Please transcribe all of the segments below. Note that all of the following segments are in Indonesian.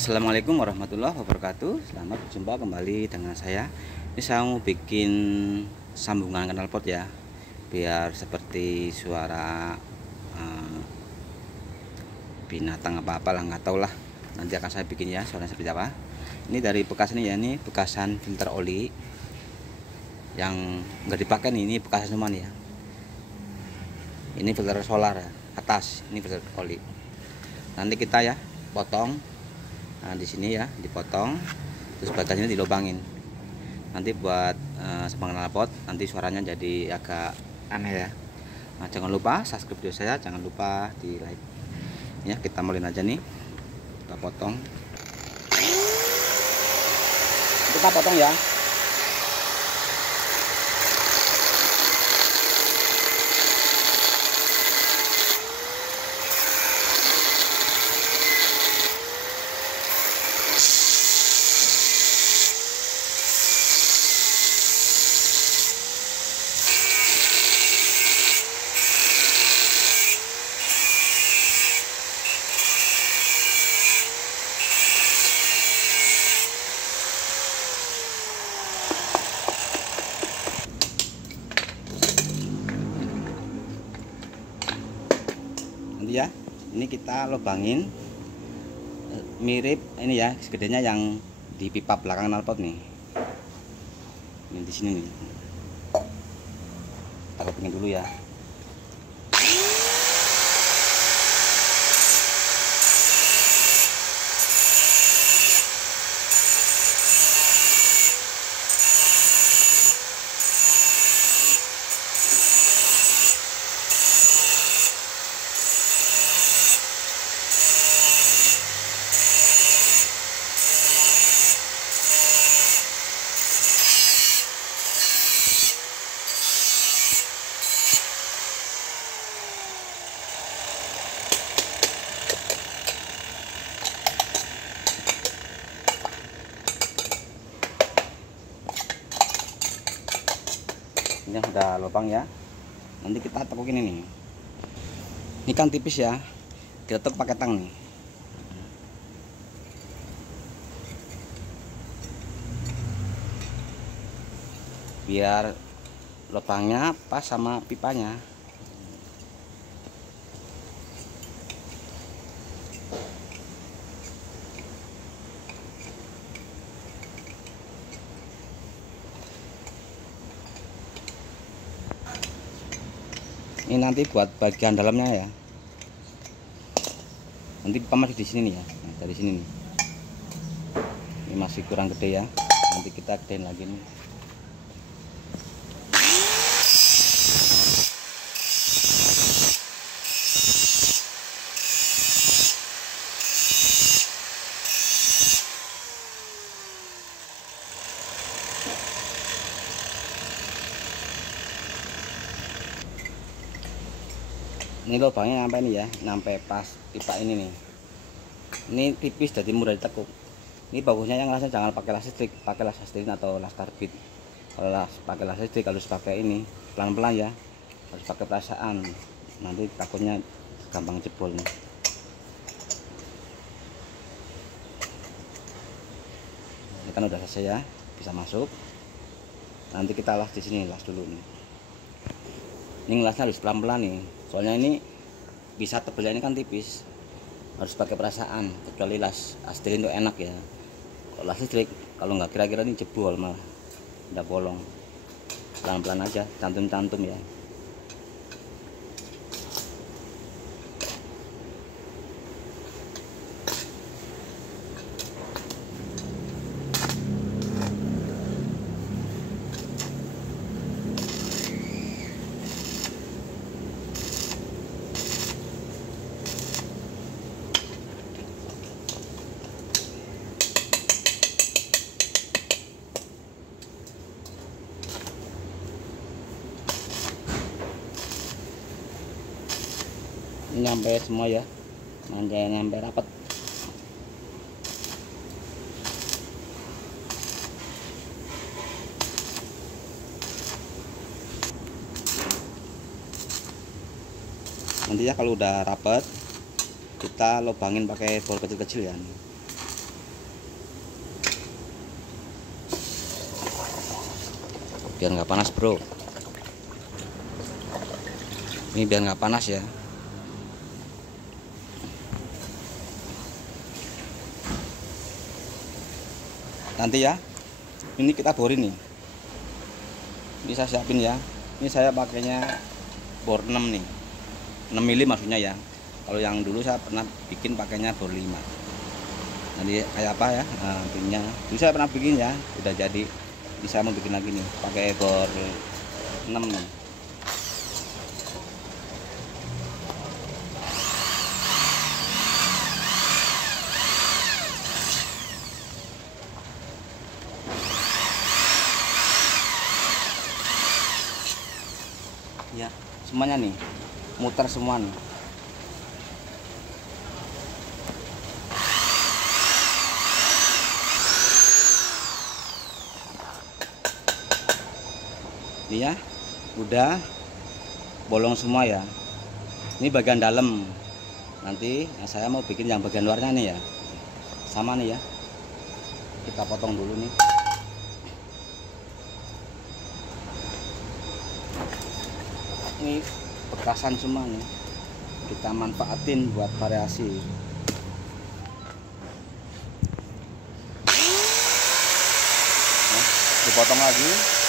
Assalamualaikum warahmatullahi wabarakatuh. Selamat berjumpa kembali dengan saya. Ini saya mau bikin sambungan knalpot ya, biar seperti suara binatang apa-apa lah, nggak tahu lah. Nanti akan saya bikin ya suaranya seperti apa. Ini dari bekas ini ya, ini bekasan filter oli yang nggak dipakai nih, ini bekas cuman ya. Ini filter solar ya, atas ini filter oli. Nanti kita ya potong. Nah, di sini ya dipotong, terus batasnya dilobangin. Nanti buat sambungan knalpot, nanti suaranya jadi agak aneh ya. Nah, jangan lupa subscribe video saya, jangan lupa di like. Ya, kita mulai aja nih. Kita potong. Kita potong ya. Nanti ya, ini kita lubangin mirip ini ya, segedenya yang di pipa belakang knalpot nih. Ini di sini nih. Kita lubangin dulu ya. Ini sudah lubang ya. Nanti kita tekukin ini. Ini kan tipis ya. Kita tekuk pakai tang nih. Biar lubangnya pas sama pipanya. Ini nanti buat bagian dalamnya ya. Nanti pipa masih di sini nih ya. Nah, dari sini nih. Ini masih kurang gede ya. Nanti kita gedein lagi nih. Ini lubangnya sampai nih ya, sampai pas pipa ini nih. Ini tipis jadi mudah ditekuk. Ini bagusnya yang lasnya jangan pakai las listrik, pakai las astirin atau las karbit. Kalau pakai las listrik harus pakai ini pelan-pelan ya, harus pakai perasaan. Nanti takutnya gampang jebol nih. Ini kan udah selesai ya, bisa masuk. Nanti kita las di sini, las dulu nih. Ini lasnya harus pelan-pelan nih. Soalnya ini bisa tebelnya ini kan tipis, harus pakai perasaan. Kecuali las astirin itu enak ya. Kalau las listrik, kalau nggak kira-kira ini jebol malah, udah bolong. Pelan-pelan aja, cantum-cantum ya. Ini nyampe semua ya, nyampe rapat. Nanti ya kalau udah rapet kita lubangin pakai bor kecil-kecil ya. biar nggak panas bro. Ini biar nggak panas ya. Nanti ya, ini kita borin nih. Ini saya siapin ya. Ini saya pakainya bor 6 nih, 6 mili maksudnya ya. Kalau yang dulu saya pernah bikin pakainya bor 5. Nanti kayak apa ya pinnya. Dulu saya pernah bikin ya, udah jadi. Bisa mau bikin lagi nih, pakai bor 6 nih. Ya, semuanya nih muter semua nih. Ini ya, udah bolong semua ya. Ini bagian dalam. Nanti saya mau bikin yang bagian luarnya nih ya. Sama nih ya. Kita potong dulu nih. Ini bekasan semua nih, kita manfaatin buat variasi. Nah, dipotong lagi.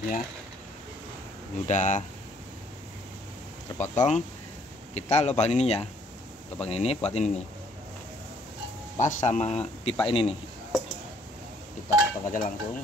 Ya, ini udah terpotong. Kita lubang ini ya, lubang ini buat ini nih, pas sama pipa ini nih. Kita potong aja langsung.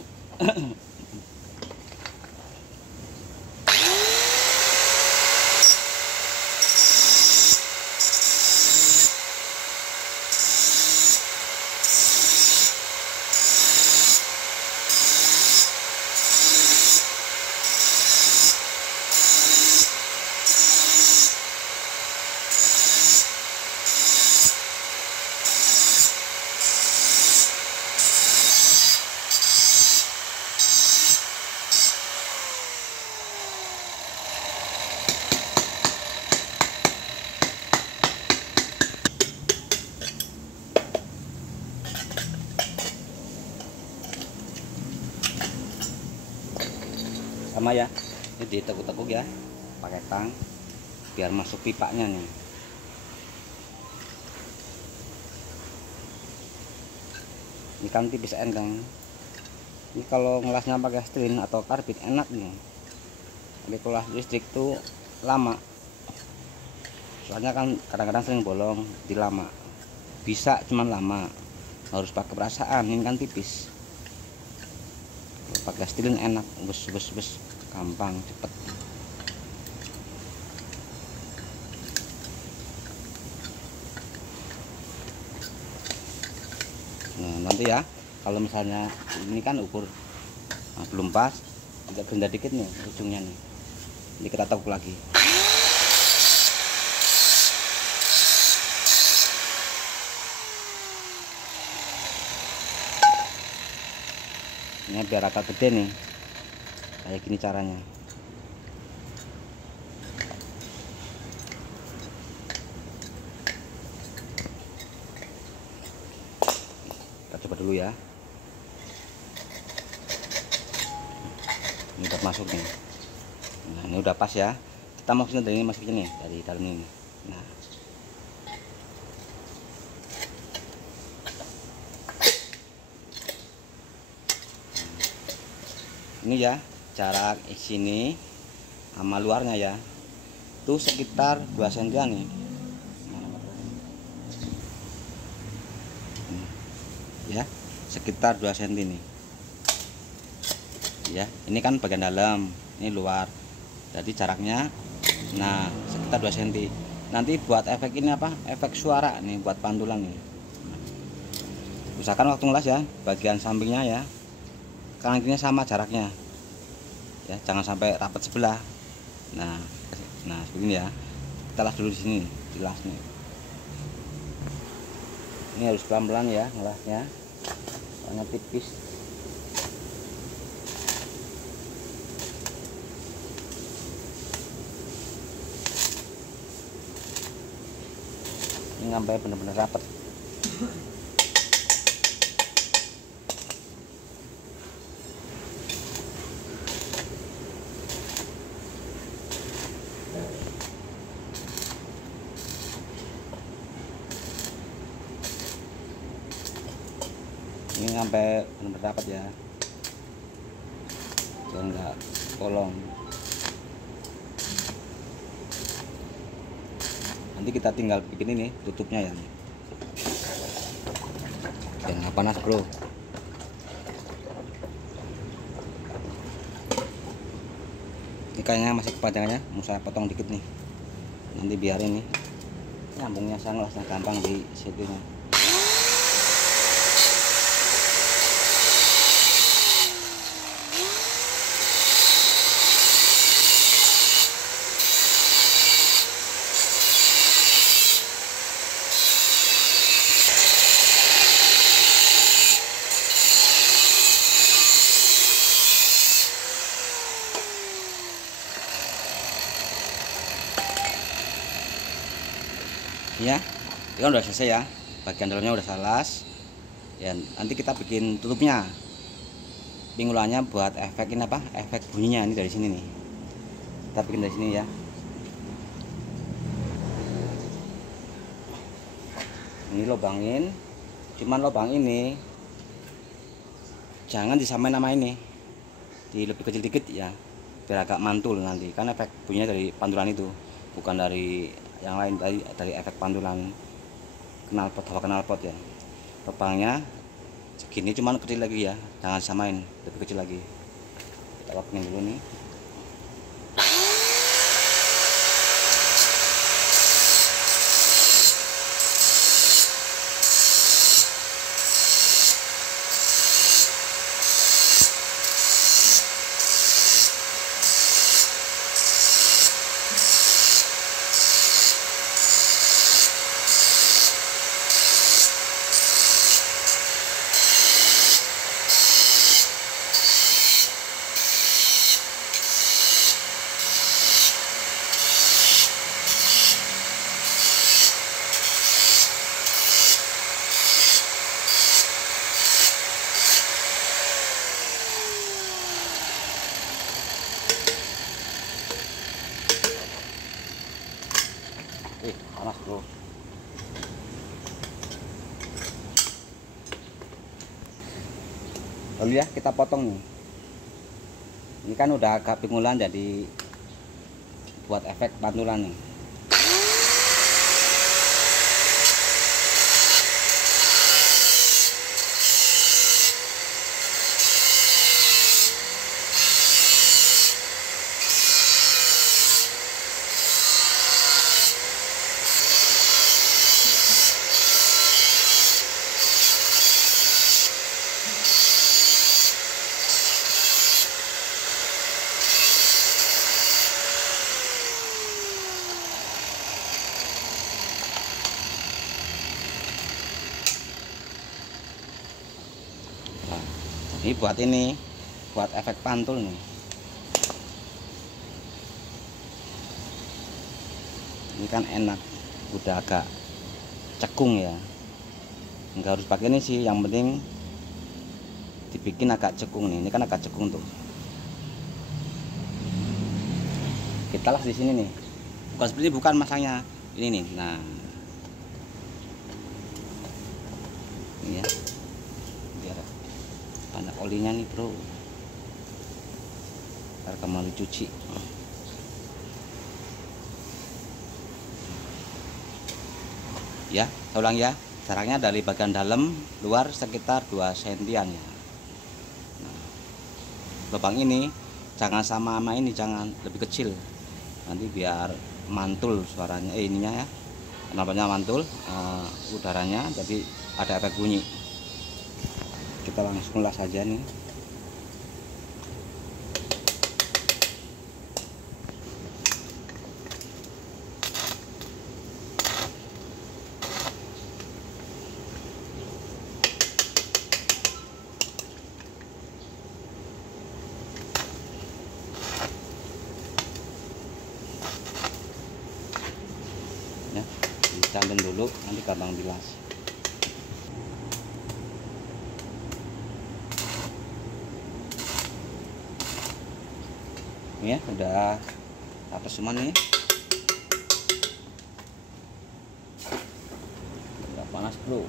Sama ya, ini ditekuk-tekuk ya pakai tang biar masuk pipanya nih. Ini kan tipis enteng. Ini kalau ngelasnya pakai strin atau karbit enak nih. Tapi kalau listrik tuh lama. Soalnya kan kadang-kadang sering bolong di lama. Bisa cuman lama. Harus pakai perasaan, ini kan tipis. Pakai strin enak, bus gampang, cepet. Nah, nanti ya kalau misalnya ini kan ukur belum pas, agak benda dikit nih ujungnya nih, ini kita tekuk lagi. Ini biar agak gede nih, kayak gini caranya. Kita coba dulu ya. Ini udah masuk nih. Nah, ini udah pas ya. Kita maksudnya dari ini masuknya nih, dari dalam ini. Nah, ini ya jarak sini sama luarnya ya, itu sekitar 2 cm nih. Ya, sekitar 2 cm nih ya. Ini kan bagian dalam, ini luar, jadi jaraknya nah sekitar 2 cm. Nanti buat efek ini apa, efek suara nih buat pantulan nih. Usahakan waktu ngelas ya, bagian sampingnya ya kanan kirinya sama jaraknya ya, jangan sampai rapat sebelah. Nah begini ya, kita las dulu di sini, dilas nih. Ini harus pelan-pelan ya ngelasnya, soalnya tipis. Ini sampai benar-benar rapat. Ini sampai benar-benar rapat ya, biar nggak bolong. Nanti kita tinggal bikin ini tutupnya ya, biar nggak panas bro. Ini kayaknya masih kepanjangannya, mau saya potong dikit nih, nanti biar ini nyambungnya saya ngelasnya gampang di situnya. Ya, ini kan udah selesai ya, bagian dalamnya udah salas ya. Nanti kita bikin tutupnya, pingulannya buat efek ini apa, efek bunyinya ini dari sini nih, kita bikin dari sini ya. Ini lubangin, cuman lubang ini jangan disamain sama ini, di lebih kecil dikit ya, biar agak mantul nanti, kan efek bunyinya dari pantulan itu, bukan dari yang lain, dari efek pantulan knalpot, hawa knalpot ya. Lubangnya segini, cuman kecil lagi ya, jangan samain, lebih kecil lagi. Kita waktuin dulu nih. Panas bro. Lalu ya kita potong nih. Ini kan udah agak pingulan, jadi buat efek pantulan nih. Ini buat efek pantul nih. Ini kan enak, udah agak cekung ya, nggak harus pakai ini sih, yang penting dibikin agak cekung nih. Ini kan agak cekung tuh, kita las di sini nih, bukan seperti ini, bukan masangnya ini nih. Nah ini ya, biar banyak olinya nih bro, ntar kembali cuci. Ya, saya ulang ya, jaraknya dari bagian dalam luar sekitar 2 sentian ya. Nah, lubang ini jangan sama ini, jangan, lebih kecil, nanti biar mantul suaranya, ininya ya, knalpotnya mantul, udaranya, jadi ada efek bunyi. Kita langsung las aja nih. dicantum dulu, nanti gampang bilas. Ini ya udah apa semua nih, udah panas bro.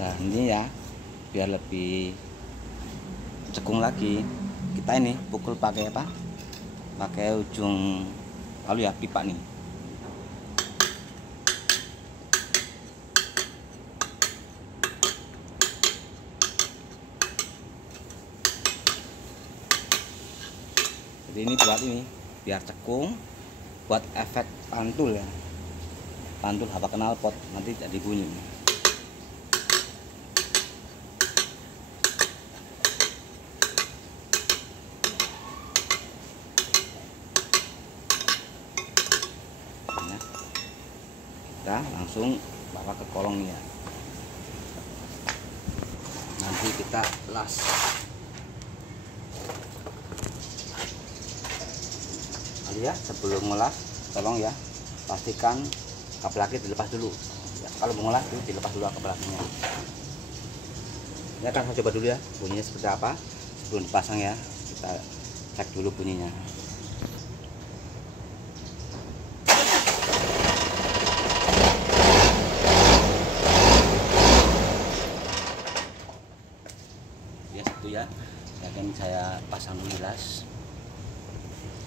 Nah ini ya, biar lebih cekung lagi, kita ini pukul pakai apa? Pakai ujung lalu ya pipa nih. Jadi ini buat ini biar cekung, buat efek pantul ya, pantul hava knalpot nanti jadi bunyi. Kita langsung bawa ke kolong ya, nanti kita las. Ya sebelum ngelas tolong ya pastikan kaplaknya dilepas dulu ya, kalau mau ngelas itu dilepas dulu kaplaknya ya. Kan saya coba dulu ya bunyinya seperti apa sebelum dipasang ya, kita cek dulu bunyinya. Ya itu ya, akan saya pasang dulu las.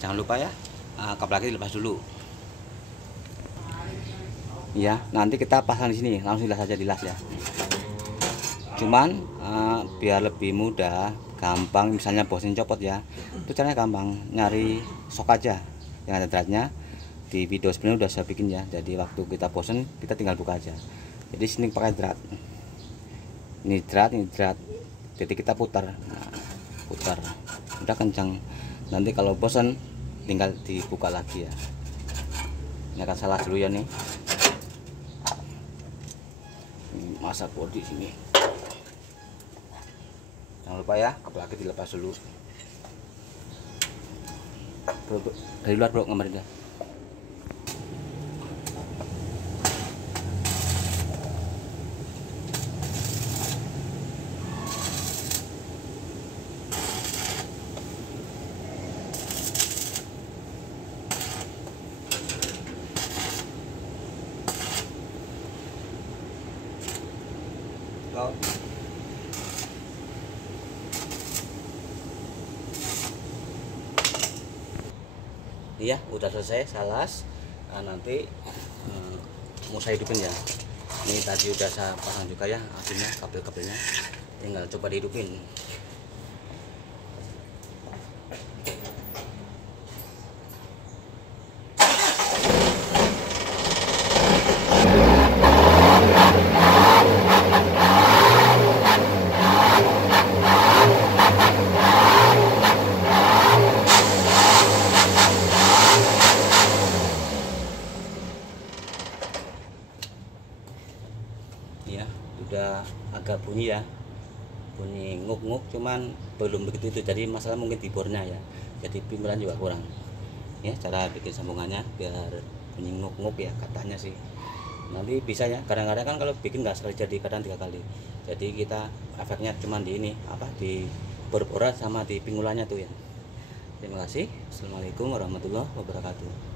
Jangan lupa ya, kaplaknya dilepas dulu. Ya, nanti kita pasang di sini, langsung dilas aja, dilas ya. Cuman biar lebih mudah, gampang, misalnya bosen copot ya, itu caranya gampang, nyari sok aja yang ada dratnya. Di video sebelumnya udah saya bikin ya, jadi waktu kita bosen kita tinggal buka aja. Jadi sini pakai drat, ini drat, jadi kita putar, putar, udah kencang. Nanti kalau bosen tinggal dibuka lagi ya. Ini akan salah dulu ya nih. Masa bodi sini. Jangan lupa ya, kaplaknya dilepas dulu. Bro, dari luar bro, ngambil dah. Iya, udah selesai salas. Nah, nanti mau saya hidupin ya. Ini tadi udah saya pasang juga ya akhirnya kabel-kabelnya, tinggal coba dihidupin. Ya udah agak bunyi ya, bunyi nguk-nguk, cuman belum begitu itu, jadi masalah mungkin di bornya ya, jadi pimpinan juga kurang ya. Cara bikin sambungannya biar bunyi nguk-nguk ya katanya sih, nanti bisa ya. Kadang-kadang kan kalau bikin nggak sekali jadi, kadang 3 kali, jadi kita efeknya cuman di ini apa, di bor-boran sama di pingulannya tuh ya. Terima kasih. Assalamualaikum warahmatullahi wabarakatuh.